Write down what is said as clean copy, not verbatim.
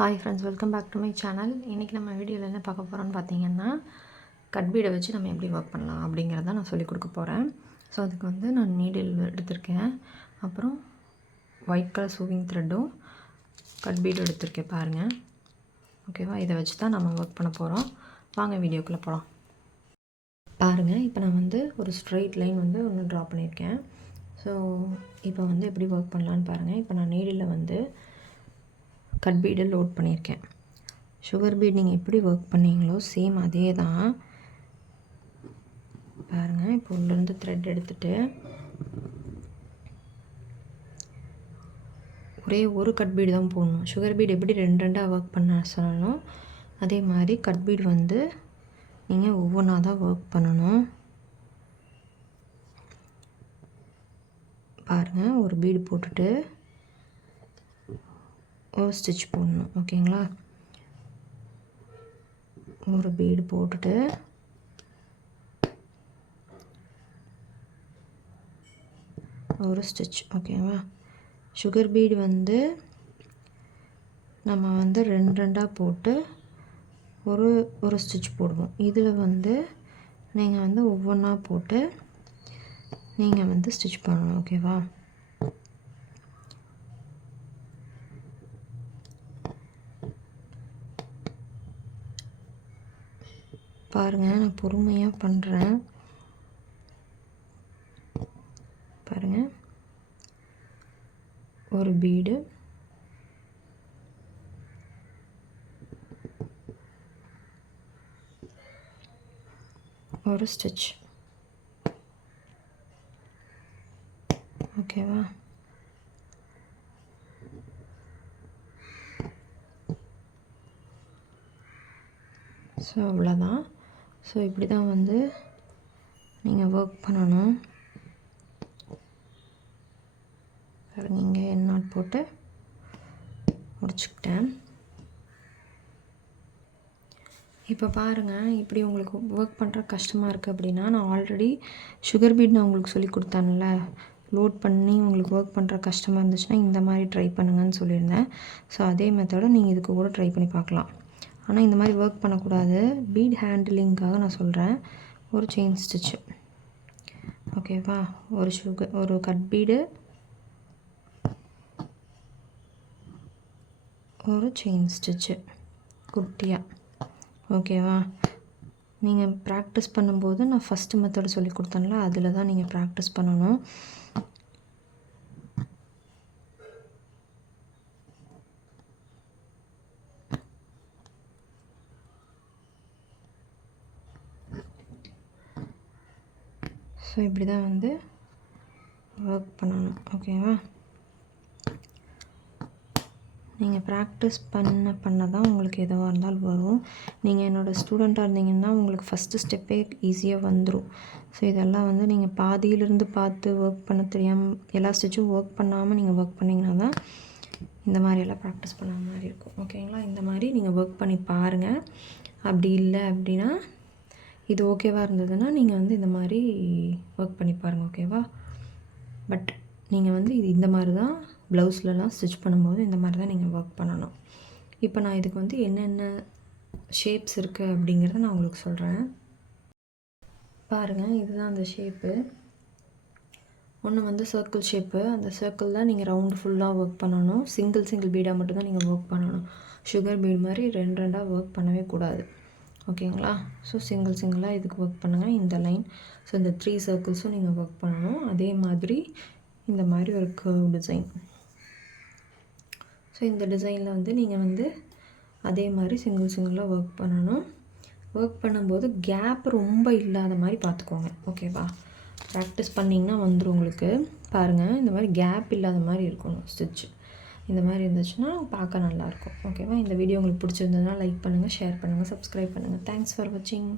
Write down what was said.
Hi friends, welcome back to my channel. இன்றைக்கி நம்ம வீடியோவில் என்ன பார்க்க போகிறோன்னு பார்த்தீங்கன்னா, கட் பீடை வச்சு நம்ம எப்படி ஒர்க் பண்ணலாம் அப்படிங்கிறத நான் சொல்லிக் கொடுக்க போகிறேன். ஸோ அதுக்கு வந்து நான் நீடில் எடுத்திருக்கேன், அப்புறம் ஒயிட் கலர் சூவிங் த்ரெட்டும் கட் பீடும் எடுத்திருக்கேன் பாருங்கள். ஓகேவா, இதை வச்சு தான் நம்ம ஒர்க் பண்ண போகிறோம். வாங்க வீடியோக்குள்ளே போகலாம். பாருங்கள், இப்போ நான் வந்து ஒரு ஸ்ட்ரெயிட் லைன் வந்து ஒன்று ட்ரா பண்ணியிருக்கேன். ஸோ இப்போ வந்து எப்படி ஒர்க் பண்ணலான்னு பாருங்கள். இப்போ நான் நீடில் வந்து கட் பீடை லோட் பண்ணியிருக்கேன். சுகர் பீட் நீங்கள் எப்படி ஒர்க் பண்ணீங்களோ சேம் அதே தான் பாருங்கள். இப்போ உள்ளேருந்து த்ரெட் எடுத்துகிட்டு ஒரே ஒரு கட் பீடு தான் போடணும். சுகர் பீட் எப்படி ரெண்டாக ஒர்க் பண்ண சொல்லணும், அதே மாதிரி கட் பீட் வந்து நீங்கள் ஒவ்வொன்றா தான் ஒர்க் பண்ணணும். பாருங்கள், ஒரு பீடு போட்டுட்டு ஒரு ஸ்டிச் போடணும். ஓகேங்களா, ஒரு பீடு போட்டுட்டு ஒரு ஸ்டிச். ஓகேவா, சுகர் பீடு வந்து நம்ம வந்து ரெண்டாக போட்டு ஒரு ஸ்டிச் போடுவோம். இதில் வந்து நீங்கள் வந்து ஒவ்வொன்றா போட்டு நீங்கள் வந்து ஸ்டிச் பண்ணணும். ஓகேவா, பாருங்கள், நான் பொறுமையாக பண்ணுறேன். பாருங்கள், ஒரு பீடு, ஒரு ஸ்டிச். ஓகேவா, ஸோ அவ்வளோதான். ஸோ இப்படி தான் வந்து நீங்கள் ஒர்க் பண்ணணும். இங்கே எண்ணாட் போட்டு முடிச்சுக்கிட்டேன். இப்போ பாருங்கள், இப்படி உங்களுக்கு ஒர்க் பண்ணுற கஷ்டமாக இருக்குது அப்படின்னா, நான் ஆல்ரெடி சுகர் பீட் நான் உங்களுக்கு சொல்லி கொடுத்தேன்ல, லோட் பண்ணி உங்களுக்கு ஒர்க் பண்ணுற கஷ்டமாக இருந்துச்சுன்னா இந்த மாதிரி ட்ரை பண்ணுங்கன்னு சொல்லியிருந்தேன். ஸோ அதே மெத்தடை நீங்கள் இதுக்கு கூட ட்ரை பண்ணி பார்க்கலாம். ஆனால் இந்த மாதிரி ஒர்க் பண்ணக்கூடாது. பீட் ஹேண்டிலிங்காக நான் சொல்கிறேன். ஒரு செயின் ஸ்டிச்சு. ஓகேவா, ஒரு கட் பீடு, ஒரு செயின் ஸ்டிச்சு குட்டியாக. ஓகேவா, நீங்கள் ப்ராக்டிஸ் பண்ணும்போது நான் ஃபஸ்ட்டு மெத்தட் சொல்லி கொடுத்தேன்ல, அதில் தான் நீங்கள் ப்ராக்டிஸ் பண்ணணும். ஸோ இப்படி தான் வந்து ஒர்க் பண்ணணும். ஓகேவா, நீங்கள் ப்ராக்டிஸ் பண்ண தான் உங்களுக்கு எதுவாக இருந்தாலும் வரும். நீங்கள் என்னோடய ஸ்டூடெண்ட்டாக இருந்தீங்கன்னா உங்களுக்கு ஃபஸ்ட்டு ஸ்டெப்பே ஈஸியாக வந்துடும். ஸோ இதெல்லாம் வந்து நீங்கள் பாதியிலேருந்து பார்த்து ஒர்க் பண்ண தெரியாமல் எல்லா ஸ்டிச்சும் ஒர்க் பண்ணாமல் நீங்கள் ஒர்க் பண்ணிங்கன்னா தான் இந்த மாதிரியெல்லாம் ப்ராக்டிஸ் பண்ண மாதிரி இருக்கும். ஓகேங்களா, இந்த மாதிரி நீங்கள் ஒர்க் பண்ணி பாருங்கள். அப்படி இல்லை அப்படின்னா, இது ஓகேவாக இருந்ததுன்னா நீங்கள் வந்து இந்த மாதிரி ஒர்க் பண்ணி பாருங்கள். ஓகேவா, பட் நீங்கள் வந்து இது இந்த மாதிரி தான் ப்ளவுஸ்லலாம் ஸ்டிச் பண்ணும்போது இந்த மாதிரி தான் நீங்கள் ஒர்க் பண்ணணும். இப்போ நான் இதுக்கு வந்து என்னென்ன ஷேப்ஸ் இருக்குது அப்படிங்கிறத நான் உங்களுக்கு சொல்கிறேன். பாருங்கள், இதுதான் அந்த ஷேப்பு. ஒன்று வந்து சர்க்கிள் ஷேப்பு. அந்த சர்க்கிளில் நீங்கள் ரவுண்டு ஃபுல்லாக ஒர்க் பண்ணணும். சிங்கிள் பீடாக மட்டும் தான் நீங்கள் ஒர்க் பண்ணணும். சுகர் பீட் மாதிரி ரெண்டாக ஒர்க் பண்ணவே கூடாது. ஓகேங்களா, ஸோ சிங்கிளாக இதுக்கு ஒர்க் பண்ணுங்கள். இந்த லைன், ஸோ இந்த 3 சர்க்கிள்ஸும் நீங்கள் ஒர்க் பண்ணணும். அதே மாதிரி இந்த மாதிரி ஒரு கர்வ் டிசைன். ஸோ இந்த டிசைனில் வந்து நீங்கள் வந்து அதே மாதிரி சிங்கிளாக ஒர்க் பண்ணணும். ஒர்க் பண்ணும்போது கேப் ரொம்ப இல்லாத மாதிரி பார்த்துக்கோங்க. ஓகேவா, ப்ராக்டிஸ் பண்ணிங்கன்னா வந்துடும் உங்களுக்கு. பாருங்கள், இந்த மாதிரி கேப் இல்லாத மாதிரி இருக்கணும் ஸ்டிச்சு. இந்த மாதிரி இருந்துச்சுன்னா பார்க்க நல்லாயிருக்கும். ஓகேவா, இந்த வீடியோ உங்களுக்கு பிடிச்சிருந்ததுன்னா லைக் பண்ணுங்கள், ஷேர் பண்ணுங்கள், சப்ஸ்கிரைப் பண்ணுங்கள். தேங்க்ஸ் ஃபார் வாட்சிங்.